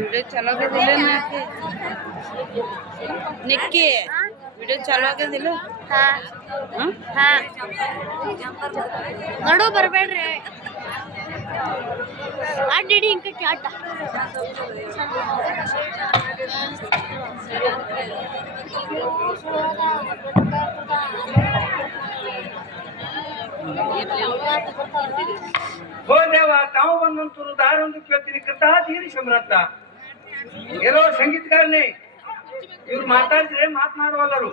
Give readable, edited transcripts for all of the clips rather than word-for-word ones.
Video ಚಲೋ ಆಗದಿಲ್ಲ ನಿಕ್ಕಿ video ಚಲೋ ಆಗದಿಲ್ಲ ನಡು ಬರ್ಬೇಡ್ರಿ ಅಡ್ಡಿ ಇಂಕ ಕ್ಯಾಟ ಹೋ ದೇವ ತಾವು ಬಂದಂತರು ದಾರೊಂದು ಕೇಳ್ತೀನಿ ಕೃತ ತೀರಿ ಸಮೃದ್ಧ ಎಲ್ಲೋ ಸಂಗೀತಗಾರನೇ ಇವ್ರು ಮಾತಾಡಿದ್ರೆ ಮಾತನಾಡುವಲ್ಲರು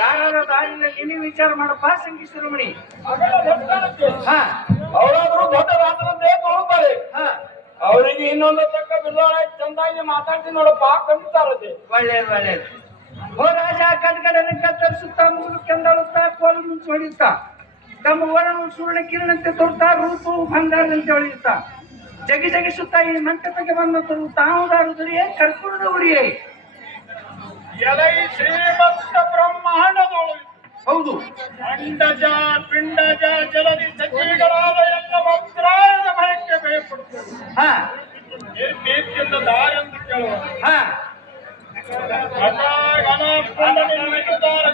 ದಾರದ ದಾರಿಯಲ್ಲಿ ನೀನು ವಿಚಾರ ಮಾಡಪ್ಪ ಸಂಗೀತ ಶಿರೋಮಣಿ. ಅವರಾದ್ರೂ ದೊಡ್ಡ ರಾತ್ರಂತೆ ತಗೊಳ್ತಾರೆ. ಅವರಿಗೆ ಇನ್ನೊಂದು ತಕ್ಕ ಬಿಲ್ಲಾಳ ಚಂದಾಗಿ ಮಾತಾಡ್ತೀನಿ ನೋಡಪ್ಪ ಕಂಡಿತಾರತೆ. ಒಳ್ಳೇದು ಒಳ್ಳೇದು. ಹೋ ರಾಜ ಕಡ್ಗಡನೆ ಕತ್ತರಿಸುತ್ತಾ ಮೂರು ಕೆಂದಳುತ್ತಾ ಕೋಲು ಮುಂಚೆ ಹೊಡೆಯುತ್ತಾ ತಮ್ಮ ವರ್ಣ ಸುವರ್ಣ ಕಿರಣಂತೆ ತೋರ್ತಾ ರೂಪವು ಬಂಗಾರದಂತೆ ಹೊಳೆಯುತ್ತಾ ಜಗಿ ಜಗಿಸುತ್ತಾ ಈ ಮಂಟಪಕ್ಕೆ ಬಂದಂತರು ತಾವುದಾರುದರಿಯೇ ಕರ್ಪೂರದ ಉರಿಯೇ ಎಲೈ ಶ್ರೀಮಂತ ಬ್ರಹ್ಮಾಂಡದೊಳು ಹೌದು ಅಂಡಜ ಪಿಂಡಜ ಜಲದಿ ಸಚಿವಗಳಾದ ಎಲ್ಲ ಮಂತ್ರಾಯದ ಭಯಕ್ಕೆ ಭಯಪಡುತ್ತದೆ. ನಿರ್ಭೀತಿಯಿಂದ ದಾರೆಂದು ಕೇಳುವ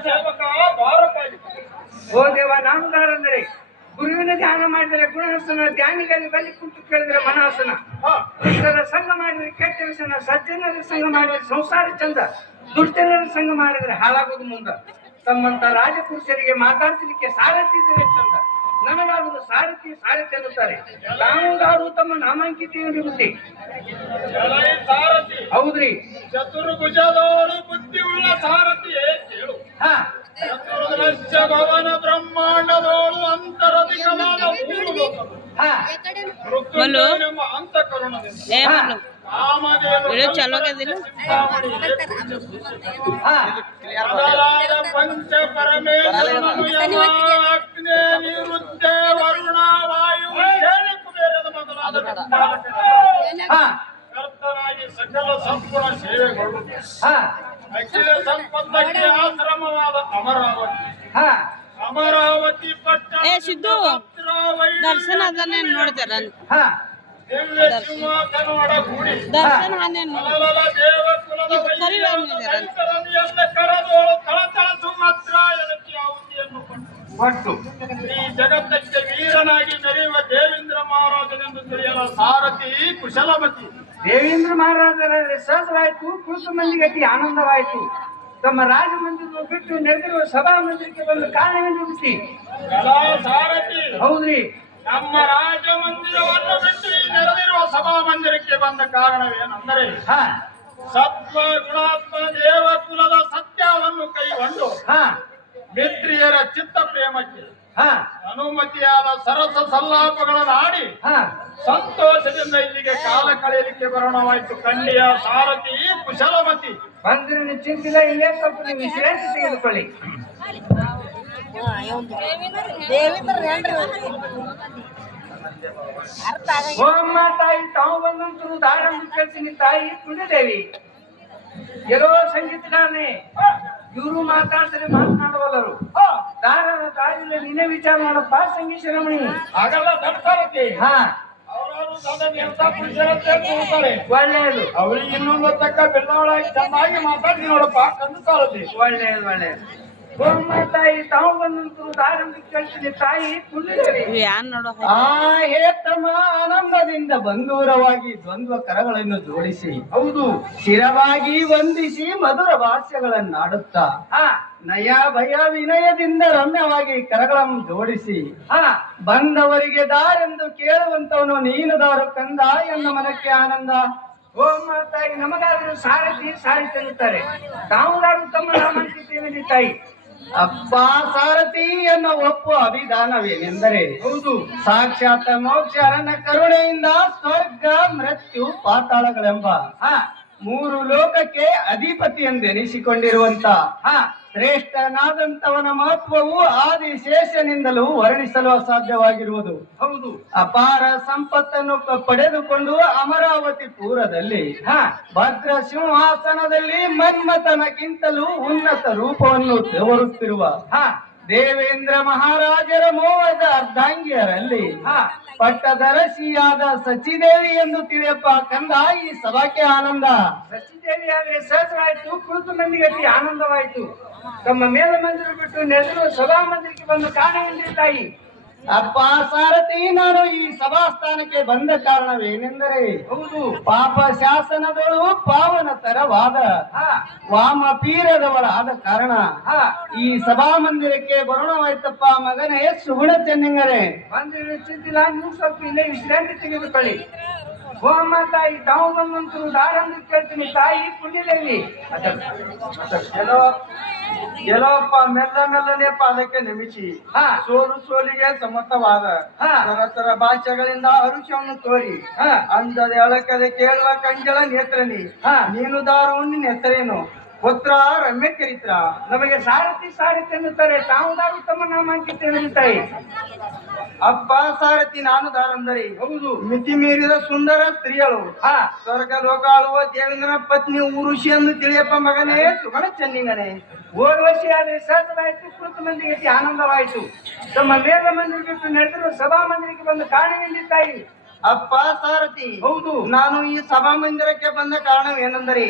ಸೇವಕ ದ್ವಾರಪಾಲಿ. ಓ ದೇವ ನಾಮದಾರ ಅಂದರೆ ಗುರುವಿನ ಧ್ಯಾನ ಮಾಡಿದರೆ ಗುಣಾಸನ, ಧ್ಯಾನಿಗಳಲ್ಲಿ ಬಲಿ ಕುಂತು ಕೇಳಿದರೆ ಮನಾಸನ, ದುಷ್ಟರ ಸಂಘ ಮಾಡಿದರೆ ಕೆಟ್ಟ ವ್ಯಸನ, ಸಜ್ಜನರ ಸಂಘ ಮಾಡಿದರೆ ಸಂಸಾರ ಚಂದ, ದುಷ್ಟರ ಸಂಘ ಮಾಡಿದರೆ ಹಾಳಾಗೋದು ಮುಂದ. ತಮ್ಮಂತ ರಾಜಪುರುಷರಿಗೆ ಮಾತಾಡ್ಸಲಿಕ್ಕೆ ಸಾರಥಿ ಇದ್ದರೆ ಚಂದ, ನನಗಾಗುವುದು ಸಾರಥಿ ಸಾರಥಿ ಅನ್ನುತ್ತಾರೆ. ತಾವುದಾರು ತಮ್ಮ ನಾಮಾಂಕಿತೆಯನ್ನು ಬುದ್ಧಿ. ಹೌದ್ರಿ, ಚತುರ್ಭುಜದವರು ಬುದ್ಧಿ ಉಳ್ಳ ಸಾರಥಿಯೇ ಕೇಳು. ಚತುರ್ದೃಶ್ಯ ಭವನ ಬ್ರಹ್ಮಾಂಡದೋಳು ಅಂತರಧಿಕವಾದ ಅಂತಃಕರಣದಿಂದ ಪಂಚ ಪರಮೇಶ್ವರನು ಅಗ್ನಿ ನಿವೃತ್ತ ವರುಣ ವಾಯು ಕುಬೇರದ ಮೊದಲಾದ ಕರ್ತನಾಗಿ ಸಕಲ ಸಂಪೂರ್ಣ ಸೇವೆಗಳು ಅಖಿಲ ಸಂಪತ್ತಕ್ಕೆ ಆಶ್ರಮವಾದ ಅಮರಾವತಿ ಪಟ್ಟಣ ದರ್ಶನ ಅದನ್ನೇ ನೋಡ್ತಾರ ದಿವ್ಯ ಸಿಂಹಾಸನೋಡ ಕೂಡಿ ದರ್ಶನ ದೇವ ಕುಲದ ಕರದೋಳು ತಳತಳ ಸುಮಾತ್ರ ಎದಕ್ಕೆ ಆಹುತಿಯನ್ನು ಕೊಟ್ಟು ಈ ಜಗತ್ತಕ್ಕೆ ವೀರನಾಗಿ ಮೆರೆಯುವ ದೇವೇಂದ್ರ ಮಹಾರಾಜನೆಂದು ತಿಳಿಯಲ ಸಾರಥಿ ಕುಶಲಮತಿ. ದೇವೇಂದ್ರ ಮಹಾರಾಜರ ಸಹಜವಾಯಿತು, ಕುಳಿತ ಮಂದಿಗೆ ಅತಿ ಆನಂದವಾಯಿತು. ತಮ್ಮ ರಾಜ ಮಂದಿರ ಬಿಟ್ಟು ನೆರೆದಿರುವ ಸಭಾ ಮಂದಿರಕ್ಕೆ ಬಂದ ಕಾರಣವೇನು ಬುದ್ಧಿ? ಸಾರಥಿ ಹೌದ್ರಿ, ನಮ್ಮ ರಾಜ ಮಂದಿರವನ್ನು ಬಿಟ್ಟು ಈ ನೆರೆದಿರುವ ಸಭಾ ಮಂದಿರಕ್ಕೆ ಬಂದ ಕಾರಣವೇನೆಂದರೆ ಸತ್ವ ಗುಣಾತ್ಮ ದೇವ ಕುಲದ ಸತ್ಯವನ್ನು ಕೈಗೊಂಡು ಮಿತ್ರಿಯರ ಚಿತ್ತ ಪ್ರೇಮಕ್ಕೆ ಅನುಮತಿಯಾದ ಸರಸ ಸಲ್ಲಾಪಗಳನ್ನು ಆಡಿ ಸಂತೋಷದಿಂದ ಇಲ್ಲಿಗೆ ಕಾಲ ಕಳೆಯಲಿಕ್ಕೆ ಬರೋಣವಾಯಿತು. ಖಂಡಿಯ ಸಾರಥಿ ಕುಶಲಮತಿ. ಬಂದ್ರೆ ಚಿಂತಿಲ್ಲ, ಇಲ್ಲೇ ಸ್ವಲ್ಪ ನೀವು ವಿಶ್ರಾಂತಿ ತೆಗೆದುಕೊಳ್ಳಿ. ಓ ಅಮ್ಮ ತಾಯಿ, ತಾವು ಬಂದಂತರು ದಾರಂದು ಕೇಳ್ತೀನಿ ತಾಯಿ ಪುಣ್ಯದೇವಿ. ಎಲ್ಲೋ ಸಂಗೀತಗಾರನೇ, ಇವರು ಮಾತಾಡ್ತಾರೆ ಮಾತನಾಡುವಲ್ಲರು. ದಾರದ ದಾರಿಯಲ್ಲಿ ನೀನೇ ವಿಚಾರ ಮಾಡಪ್ಪ ಸಂಗೀತ ಶಿರೋಮಣಿ. ಹಾಗಲ್ಲ ದರ್ಶನಕ್ಕೆ ಒಳ್ಳೆಯದು. ಅವರಿಗೆ ಇನ್ನೊಂದು ತಕ್ಕ ಬೆಳ್ಳವಳಾಗಿ ಚೆನ್ನಾಗಿ ಮಾತಾಡಿ ನೋಡಪ್ಪ ಕಂಡು ಸಾರಥಿ. ಒಳ್ಳೆಯದು ಒಳ್ಳೆಯದು. ತಾಯಿ, ತಾವು ಬಂದಂತರು ದಾರಂದು ಕೇಳ್ತೀನಿ ತಾಯಿ ಪುಣ್ಯದೇವಿ. ಹೇ ತಮ್ಮ, ಆನಂದದಿಂದ ಬಂದೂರವಾಗಿ ದ್ವಂದ್ವ ಕರಗಳನ್ನು ಜೋಡಿಸಿ ಹೌದು ಶಿರವಾಗಿ ವಂದಿಸಿ ಮಧುರ ಭಾಷ್ಯಗಳನ್ನಾಡುತ್ತಾ ನಯ ಭಯ ವಿನಯದಿಂದ ರಮ್ಯವಾಗಿ ಕರಗಳನ್ನು ಜೋಡಿಸಿ ಬಂದವರಿಗೆ ದಾರೆಂದು ಕೇಳುವಂತವನು ನೀನು ದಾರು ಕಂದ ಎನ್ನ ಮನಕ್ಕೆ ಆನಂದ. ಓ ತಾಯಿ, ನಮಗಾದರೂ ಸಾರಥಿ ಸಾರಥಿ ಅನ್ನುತ್ತಾರೆ, ತಾವುದಾರು ತಮ್ಮ ನಾಮಾಂಕಿತೆಯಲ್ಲಿ ತಾಯಿ. ಅಪ್ಪ ಸಾರಥಿ ಎನ್ನ ಒಪ್ಪು ಅಭಿಧಾನವೇನೆಂದರೆ ಹೌದು ಸಾಕ್ಷಾತ್ ಮೋಕ್ಷ ಅರಣ್ಯ ಕರುಣೆಯಿಂದ ಸ್ವರ್ಗ ಮೃತ್ಯು ಪಾತಾಳಗಳೆಂಬ ಮೂರು ಲೋಕಕ್ಕೆ ಅಧಿಪತಿ ಎಂದೆನಿಸಿಕೊಂಡಿರುವಂತ ಶ್ರೇಷ್ಠನಾದಂತವನ ಮಹತ್ವವು ಆದಿಶೇಷನಿಂದಲೂ ವರ್ಣಿಸಲು ಅಸಾಧ್ಯವಾಗಿರುವುದು. ಹೌದು. ಅಪಾರ ಸಂಪತ್ತನ್ನು ಪಡೆದುಕೊಂಡು ಅಮರಾವತಿ ಪೂರದಲ್ಲಿ ಭದ್ರ ಸಿಂಹಾಸನದಲ್ಲಿ ಮನ್ಮಥನಕ್ಕಿಂತಲೂ ಉನ್ನತ ರೂಪವನ್ನು ತೋರುತ್ತಿರುವ ದೇವೇಂದ್ರ ಮಹಾರಾಜರ ಮೋಹದ ಅರ್ಧಾಂಗಿಯರಲ್ಲಿ ಪಟ್ಟದರಸಿಯಾದ ಸಚಿದೇವಿ ಎಂದು ತಿಳಿಯಪ್ಪ ಕಂದ. ಈ ಸಭಾಕ್ಕೆ ಆನಂದ. ಸಚಿದೇವಿ ಆದ್ರೆ ಸಹಜವಾಯ್ತು, ಕುಳಿತು ಮಂದಿಗೆ ಅತಿ ಆನಂದವಾಯ್ತು. ತಮ್ಮ ಮೇಲ ಮಂದಿರ ಬಿಟ್ಟು ನೆರೆದಿರುವ ಸಭಾ ಮಂದಿರಕ್ಕೆ ಬಂದು ಕಾಣೆಯಂದ್ರೆ ತಾಯಿ. ಅಪ್ಪ ಸಾರಥಿ, ನಾನು ಈ ಸಭಾಸ್ಥಾನಕ್ಕೆ ಬಂದ ಕಾರಣವೇನೆಂದರೆ ಹೌದು, ಪಾಪ ಶಾಸನದಳು ಪಾವನ ತರವಾದ ವಾಮ ಪೀರದವಳಾದ ಕಾರಣ ಈ ಸಭಾ ಮಂದಿರಕ್ಕೆ ಬರೋಣವಾಯ್ತಪ್ಪ ಮಗನೇ ಸುಗುಣ ಚೆನ್ನಿಂಗರೇ. ಬಂದ್ರೆ ಚಿಂತಿಲ್ಲ, ನೀವು ಸ್ವಲ್ಪ ಇಲ್ಲೇ ವಿಶ್ರಾಂತಿ ತೆಗೆದುಕೊಳ್ಳಿ. ಹೋಮ ತಾಯಿ ತಾವು ಬಂದಂತೂ ದಾರಂದು ಕೇಳ್ತೀನಿ ತಾಯಿ ಪುಣ್ಯದೇವಿ. ಎಲ್ಲೋಪ್ಪ ಮೆಲ್ಲ ಮೆಲ್ಲನೆ ಪಾದಕ್ಕೆ ನಮಿಸಿ ಸೋಲು ಸೋಲಿಗೆ ಸಮರ್ಥವಾದ ಸರಸರ ಭಾಷೆಗಳಿಂದ ಹರುಷವನ್ನು ತೋರಿ ಅಂದದ ಎಳಕದೆ ಕೇಳುವ ಕಂಜಳ ನೇತ್ರನಿ ನೀನು ದಾರವನ್ನು ಹೆಸರೇನು ಪುತ್ರ ರಮ್ಯ ಚರಿತ್ರ. ನಮಗೆ ಸಾರಥಿ ಸಾರಥಿ ಎನ್ನುತ್ತಾರೆ, ತಾವುದಾಗಿ ತಮ್ಮ ನಾಮಾಂಕಿತ ತಾಯಿ. ಅಪ್ಪ ಸಾರಥಿ ನಾನು ದಾರಂದರೆ ಹೌದು, ಮಿತಿ ಮೀರಿದ ಸುಂದರ ಸ್ತ್ರೀಯಳು ಸ್ವರ್ಗ ಲೋಕಾಳುವ ದೇವೇಂದ್ರನ ಪತ್ನಿ ಉರುಷಿ ಎಂದು ತಿಳಿಯಪ್ಪ ಮಗನೇ ಸುಗಣ ಚೆನ್ನಿಂಗನೇ. ಓರ್ವಶಿ ಆದ್ರೆ ಸಹಜವಾಯಿತು, ಕುಳಿತ ಮಂದಿಗೆ ಅತಿ ಆನಂದವಾಯಿತು. ತಮ್ಮ ಮೇಲ ಮಂದಿರ ಬಿಟ್ಟು ನಡೆದಿರುವ ಸಭಾ ಮಂದಿರಕ್ಕೆ ಬಂದು ಕಾರಣವೆಂದಿ ತಾಯಿ. ಅಪ್ಪ ಸಾರಥಿ, ಹೌದು, ನಾನು ಈ ಸಭಾ ಮಂದಿರಕ್ಕೆ ಬಂದ ಕಾರಣವೇನೆಂದರೆ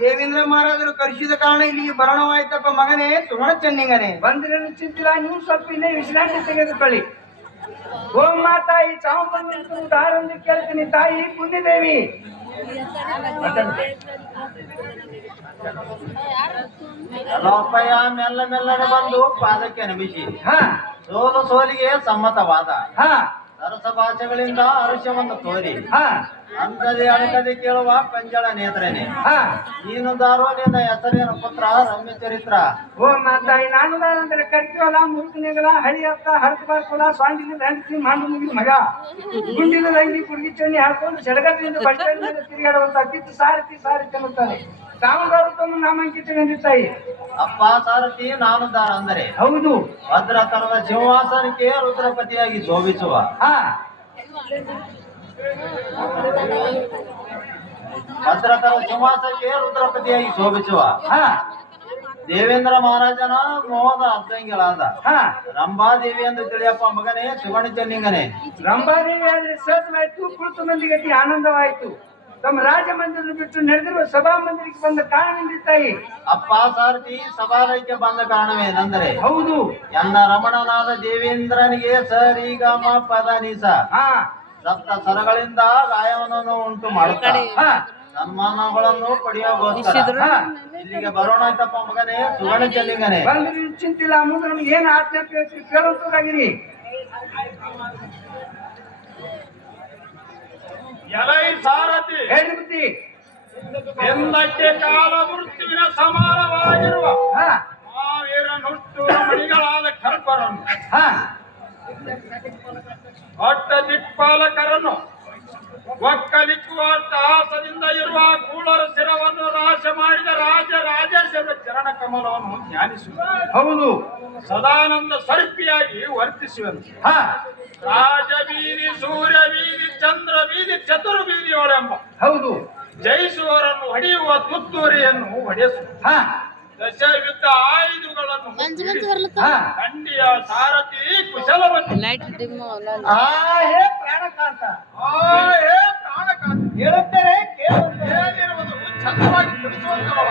ದೇವೇಂದ್ರ ಮಹಾರಾಜರು ಕರೆಸಿದ ಕಾರಣ ಇಲ್ಲಿಗೆ ಬರಣವಾಯ್ತಪ್ಪ ಮಗನೇ ಸುಗಣ ಚೆನ್ನಿಂಗನೇ. ಬಂದ್ರೆ ಚಿಂತಿಲ್ಲ, ನೀವು ಸ್ವಲ್ಪ ಇಲ್ಲೇ ವಿಶ್ರಾಂತಿ ತೆಗೆದುಕೊಳ್ಳಿ. ಓಂ ಮಾತಾಯಿ ತಾವು ಬಂದಿದ್ದು ದಾರಂದು ಕೇಳ್ತೀನಿ ತಾಯಿ ಪುಣ್ಯದೇವಿ. ಲೋಪಯ್ಯ ಮೆಲ್ಲ ಮೆಲ್ಲನೆ ಬಂದು ಪಾದಕ್ಕೆ ನಮಿಸಿ ಸೋಲು ಸೋಲಿಗೆ ಸಮ್ಮತವಾದ ಸರಸ ಭಾಷೆಗಳಿಂದ ಹರುಷವನ್ನು ತೋರಿ ಅಂಕದೆ ಅಣಕದೆ ಕೇಳುವ ಕಂಜಳ ನೇತ್ರನೆ ನೀನು ದಾರೋ ನಿನ್ನ ಹೆಸರೇನು ಪುತ್ರ ರಮ್ಯ ಚರಿತ್ರ. ಓಂ ಮಾತಾಯಿ ನಾನು ದಾರಂದ್ರೆ ಕರ್ಕಿವಲ ಮುರುಕನೆಗಲ ಹಳಿ ಅತ್ತ ಹರಕಬಾರ ಕುಲ ಸ್ವಾಂಡಿಲಿಂದ ಹೆಂಡತಿ ಮಾಂಡು ಮುಗಿದ ಮಗ ಗುಂಡಿಲದ ಅಂಗಿ ಕುಡುಗಿ ಚಣ್ಣಿ ಹಾಕೊಂಡು ಸಡಗರದಿಂದ ಬಸ್ ಸ್ಟ್ಯಾಂಡ್ ಮೇಲೆ ತಿರುಗಾಡುವಂತ ಕಿತ್ತು ಸಾರಥಿ ಸಾರಥಿ ಅನ್ನುತ್ತಾರೆ. ತಾವುದಾರು ತಮ್ಮ ನಾಮಾಂಕಿತ ತಾಯಿ. ಅಪ್ಪ ಸಾರಥಿ ನಾನು ದಾರ ಅಂದರೆ ಹೌದು, ಭದ್ರ ತರದ ಸಿಂಹಾಸನಕ್ಕೆ ರುದ್ರಪತಿಯಾಗಿ ಶೋಭಿಸುವ ಭದ್ರತರ ಸಿಂಹಾಸನಕ್ಕೆ ರುದ್ರಪತಿಯಾಗಿ ಶೋಭಿಸುವ ದೇವೇಂದ್ರ ಮಹಾರಾಜನ ಮೋಹದ ಅರ್ಧಂಗಿಗಳಾದ ರಂಭಾದೇವಿ ಎಂದು ತಿಳಿಯಪ್ಪ ಮಗನೇ ಸುಗಣ ಚೆನ್ನಿಂಗನೇ. ರಂಭಾದೇವಿ ಆದ್ರೆ ಸಹಜವಾಯ್ತು, ಕುಳಿತ ಮಂದಿಗೆ ಅತಿ ಆನಂದವಾಯಿತು. ತಮ್ಮ ರಾಜ ಮಂದಿರ ಬಿಟ್ಟು ನಡೆದಿರುವ ಸಭಾ ಮಂದಿರಕ್ಕೆ ಬಂದ ಕಾರಣವೆಂದಿ ತಾಯಿ. ಅಪ್ಪ ಸಾರಥಿ ಸಭಾಲಯಕ್ಕೆ ಬಂದ ಕಾರಣವೇನೆಂದರೆ ಹೌದು, ಎನ್ನ ರಮಣನಾದ ದೇವೇಂದ್ರನಿಗೆ ಸರಿಗಮ ಪದ ನಿಸ ಸಪ್ತ ಸ್ವರಗಳಿಂದ ಗಾಯವನ್ನು ಉಂಟು ಮಾಡುತ್ತಾರೆ ಸನ್ಮಾನಗಳನ್ನು ಪಡೆಯಬಹುದಾರ ಇಲ್ಲಿಗೆ ಬರೋಣಾಯ್ತಪ್ಪ ಮಗನೇ ಸುಗಣ ಚೆನ್ನಿಂಗನೇ. ಬಂದ್ರಿ ಚಿಂತಿಲ್ಲ, ಮುಂದೆ ನಮ್ಗೆ ಏನು ಆಜ್ಞೆ ಕೇಳುವಂತಾಗಿರಿ. ಎಲೈ ಸಾರಥಿ, ಹೇಳ್ಬಿಟ್ಟಿ ಎಂದಕ್ಕೆ ಕಾಲ ಮೃತ್ಯುವಿನ ಸಮಾನವಾಗಿರುವ ಮಾವೀರ ನುಟ್ಟೂರ ಮಣಿಗಳಾದ ಕರ್ಪರನ್ನು ಅಟ್ಟ ದಿಕ್ಪಾಲಕರನ್ನು ಒಕ್ಕಲಿಕ್ಕುವ ಸಾಹಸದಿಂದ ಇರುವ ಕೂಳರ ಶಿರವನ್ನು ನಾಶ ಮಾಡಿದ ರಾಜರಾಜೇಶ್ವರ ಚರಣ ಕಮಲವನ್ನು ಧ್ಯಾನಿಸುವ. ಹೌದು, ಸದಾನಂದ ಸರ್ಪಿಯಾಗಿ ವರ್ತಿಸುವಂತೆ ರಾಜಬೀದಿ ಸೂರ್ಯಬೀದಿ ಚಂದ್ರಬೀದಿ ಚತುರ್ಬೀದಿಯೋಳೆಂಬ ಹೌದು, ಜಯಿಸುವವರನ್ನು ಹೊಡೆಯುವ ತುತ್ತೂರಿಯನ್ನು ಹೊಡೆಸುವ ದಶಯುದ್ಧ ಆಯುಧಗಳನ್ನು ಖಂಡಿಯ ಸಾರಥಿ ಕುಶಲವನ್ನು ಲೈಟ್ ಡಿಮ್ ಹೇ ಪ್ರಾಣಕಾಂತ ಹೇ ಪ್ರಾಣಕಾಂತ ಹೇಳುತ್ತೇನೆ ಏನಿರುವುದು ಚಂದವಾಗಿ ತಿಳಿಸುವಂತವ